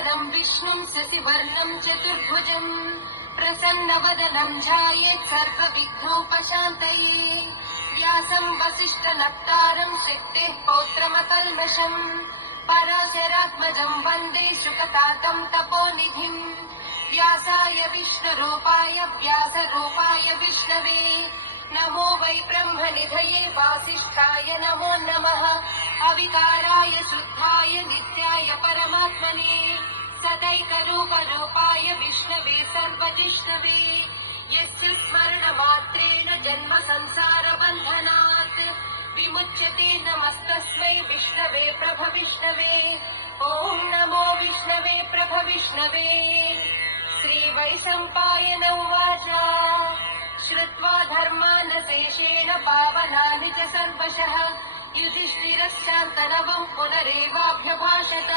शुक्लाम्बरधरम् विष्णुम् शशिवर्णम् चतुर्भुजम् प्रसन्नवदनम् ध्यायेत् सर्वविघ्नोपशान्तये व्यासम् वसिष्ठनप्तारम् सिद्धेः पौत्रमकल्मषम् पराशरात्मजम् वन्दे शुकतातम् तपोनिधिम् व्यासाय विष्णुरूपाय व्यासरूपाय विष्णवे नमो वै ब्रह्मनिधये वासिष्ठाय नमो नमः अविकाराय शुद्धाय नित्याय परमात्मने सदैकरूपरूपाय विष्णवे सर्वजिष्णवे यस्य स्मरणमात्रेण जन्म संसारबन्धनात् विमुच्यते नमस्तस्मै विष्णवे प्रभविष्णवे ॐ नमो विष्णवे प्रभविष्णवे श्रीवैशम्पायन उवाच श्रुत्वा धर्मानशेषेण पावनानि च सर्वशः युधिष्ठिरश्चान्तनवम् पुनरेवाभ्यभाषत।